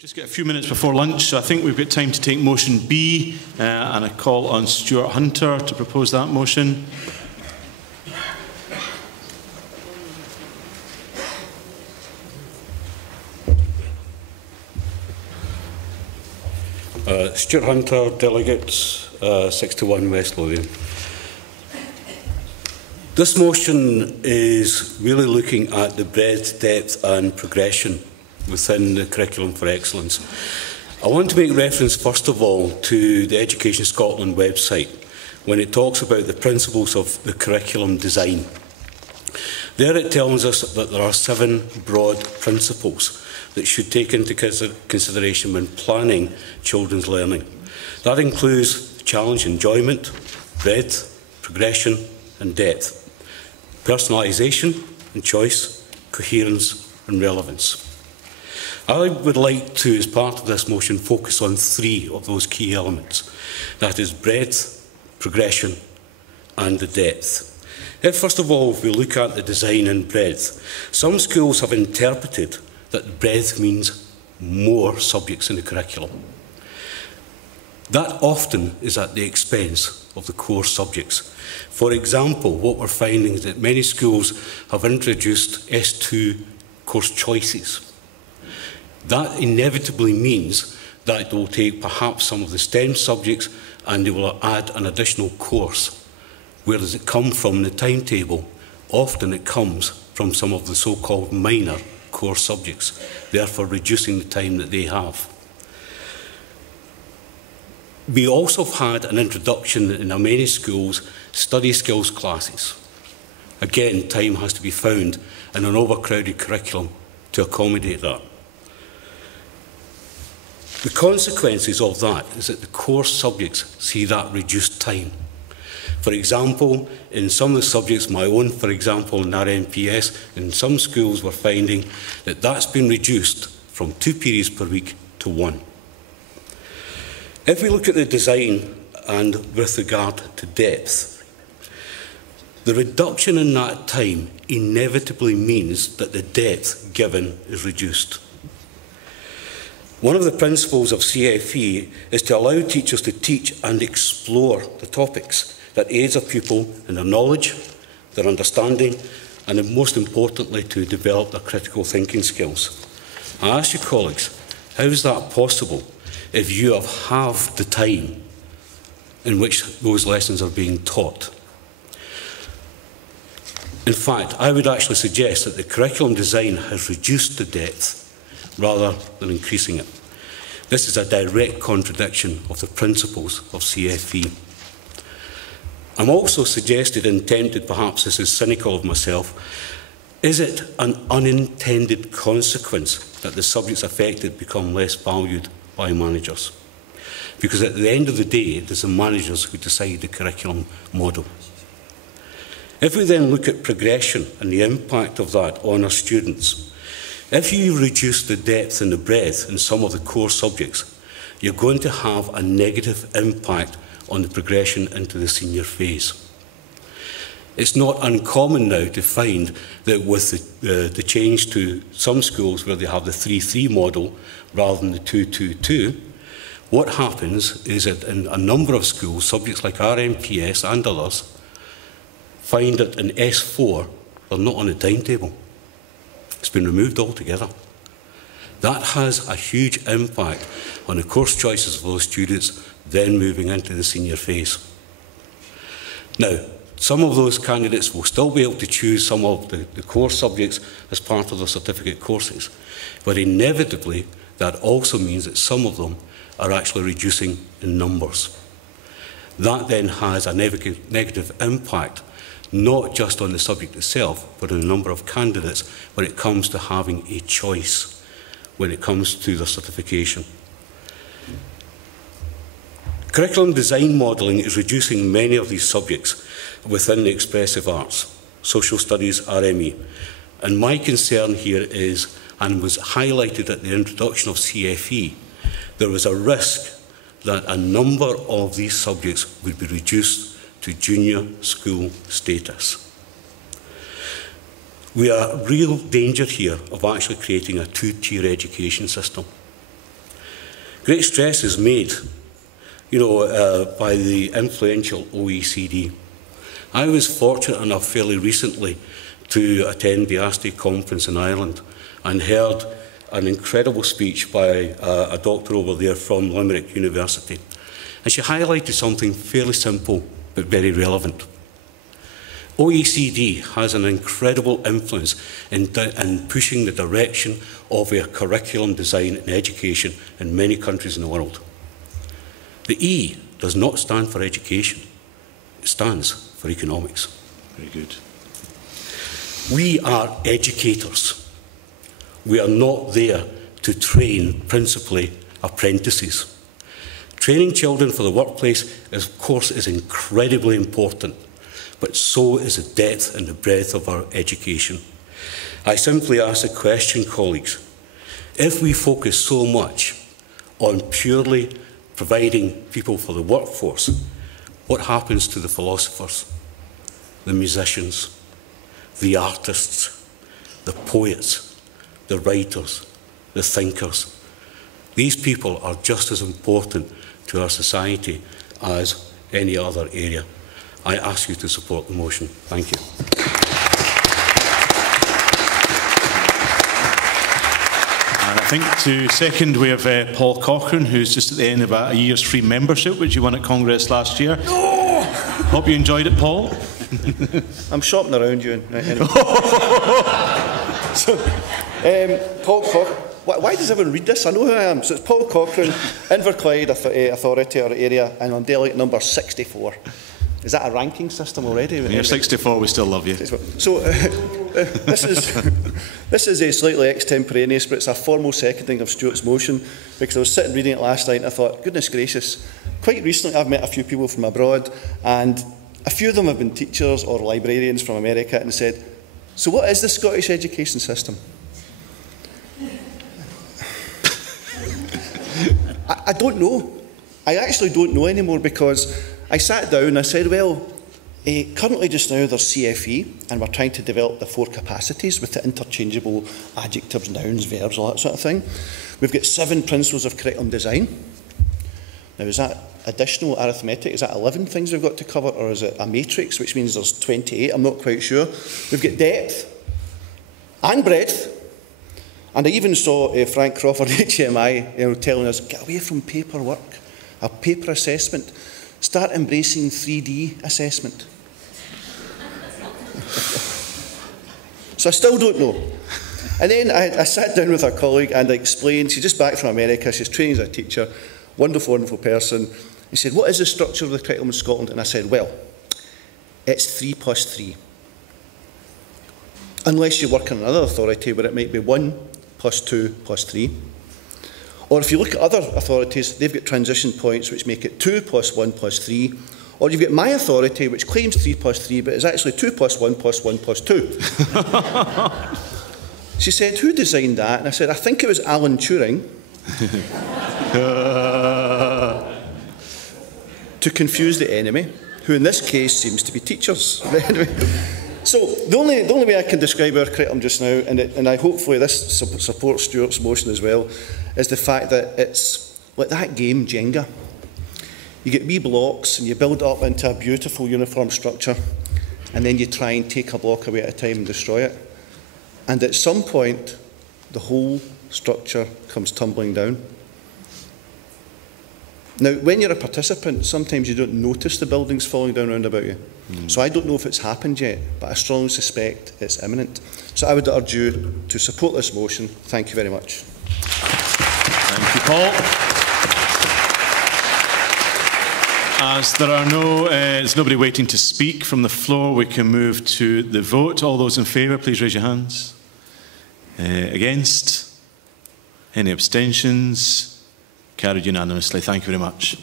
Just get a few minutes before lunch, so I think we've got time to take motion B, and I call on Stuart Hunter to propose that motion. Stuart Hunter, delegates, 61 West Lothian. This motion is really looking at the breadth, depth and progression within the Curriculum for Excellence. I want to make reference first of all to the Education Scotland website when it talks about the principles of the curriculum design. There it tells us that there are 7 broad principles that should take into consideration when planning children's learning. That includes challenge, enjoyment, breadth, progression and depth, personalisation and choice, coherence and relevance. I would like to, as part of this motion, focus on 3 of those key elements. That is breadth, progression and the depth. First of all, if we look at the design and breadth, some schools have interpreted that breadth means more subjects in the curriculum. That often is at the expense of the core subjects. For example, what we're finding is that many schools have introduced S2 course choices. That inevitably means that they will take perhaps some of the STEM subjects and they will add an additional course. Where does it come from in the timetable? Often it comes from some of the so-called minor core subjects, therefore reducing the time that they have. We also have had an introduction in many schools, study skills classes. Again, time has to be found in an overcrowded curriculum to accommodate that. The consequences of that is that the core subjects see that reduced time. For example, in some of the subjects, my own, for example, in RMPS, in some schools we're finding that that's been reduced from 2 periods per week to 1. If we look at the design and with regard to depth, the reduction in that time inevitably means that the depth given is reduced. One of the principles of CFE is to allow teachers to teach and explore the topics that aids a pupil in their knowledge, their understanding, and most importantly, to develop their critical thinking skills. I ask you, colleagues, how is that possible if you have halved the time in which those lessons are being taught? In fact, I would actually suggest that the curriculum design has reduced the depth rather than increasing it. This is a direct contradiction of the principles of CFE. I'm also suggested and tempted, perhaps this is cynical of myself, is it an unintended consequence that the subjects affected become less valued by managers? Because at the end of the day, it is the managers who decide the curriculum model. If we then look at progression and the impact of that on our students, if you reduce the depth and the breadth in some of the core subjects, you're going to have a negative impact on the progression into the senior phase. It's not uncommon now to find that with the change to some schools where they have the 3-3 model rather than the 2-2-2, what happens is that in a number of schools, subjects like RMPS and others, find that in S4 they're not on the timetable. It's been removed altogether. That has a huge impact on the course choices of those students then moving into the senior phase. Now, some of those candidates will still be able to choose some of the core subjects as part of their certificate courses, but inevitably that also means that some of them are actually reducing in numbers. That then has a negative impact not just on the subject itself, but on the number of candidates when it comes to having a choice, when it comes to their certification. Curriculum design modelling is reducing many of these subjects within the expressive arts, social studies, RME. And my concern here is, and was highlighted at the introduction of CFE, there was a risk that a number of these subjects would be reduced to junior school status. We are in real danger here of actually creating a 2-tier education system. Great stress is made, by the influential OECD. I was fortunate enough fairly recently to attend the SSTA conference in Ireland and heard an incredible speech by a doctor over there from Limerick University. And she highlighted something fairly simple but very relevant. OECD has an incredible influence in pushing the direction of a curriculum design in education in many countries in the world. The E does not stand for education, it stands for economics. Very good. We are educators. We are not there to train principally apprentices. Training children for the workplace, of course, is incredibly important, but so is the depth and the breadth of our education. I simply ask the question, colleagues, if we focus so much on purely providing people for the workforce, what happens to the philosophers, the musicians, the artists, the poets, the writers, the thinkers? These people are just as important to our society as any other area. I ask you to support the motion. Thank you. And I think to second we have Paul Cochrane, who's just at the end of a year's free membership, which you won at Congress last year. No! Hope you enjoyed it, Paul. I'm shopping around you. Anyway. So, Paul Cochrane. Why does everyone read this? I know who I am. So it's Paul Cochrane, Inverclyde Authority or area, and I'm delegate number 64. Is that a ranking system already? When you're 64, we still love you. So this is a slightly extemporaneous, but it's a formal seconding of Stuart's motion, because I was sitting reading it last night and I thought, goodness gracious, quite recently I've met a few people from abroad, and a few of them have been teachers or librarians from America, and said, so what is the Scottish education system? I don't know. I actually don't know anymore, because I sat down and I said, well, currently just now there's CFE, and we're trying to develop the 4 capacities with the interchangeable adjectives, nouns, verbs, all that sort of thing. We've got 7 principles of curriculum design. Now, is that additional arithmetic? Is that 11 things we've got to cover, or is it a matrix, which means there's 28? I'm not quite sure. We've got depth and breadth. And I even saw Frank Crawford, HMI, telling us, get away from paperwork, a paper assessment. Start embracing 3D assessment. So I still don't know. And then I sat down with a colleague and I explained, she's just back from America, she's training as a teacher, wonderful, wonderful person. He said, what is the structure of the curriculum in Scotland? And I said, well, it's 3 plus 3. Unless you work in another authority where it might be 1 plus 2 plus 3. Or if you look at other authorities, they've got transition points which make it 2 plus 1 plus 3. Or you've got my authority which claims 3 plus 3, but is actually 2 plus 1 plus 1 plus 2. She said, who designed that? And I said, I think it was Alan Turing. To confuse the enemy, who in this case seems to be teachers. So the only way I can describe our curriculum just now, and I hopefully this supports Stuart's motion as well, is the fact that it's like that game Jenga. You get wee blocks and you build it up into a beautiful uniform structure, and then you try and take a block away at a time and destroy it. And at some point, the whole structure comes tumbling down. Now, when you're a participant, sometimes you don't notice the buildings falling down around about you. So I don't know if it's happened yet, but I strongly suspect it's imminent. So I would urge you to support this motion. Thank you very much. Thank you, Paul. As there's nobody waiting to speak from the floor, we can move to the vote. All those in favour, please raise your hands. Against? Any abstentions? Carried unanimously. Thank you very much.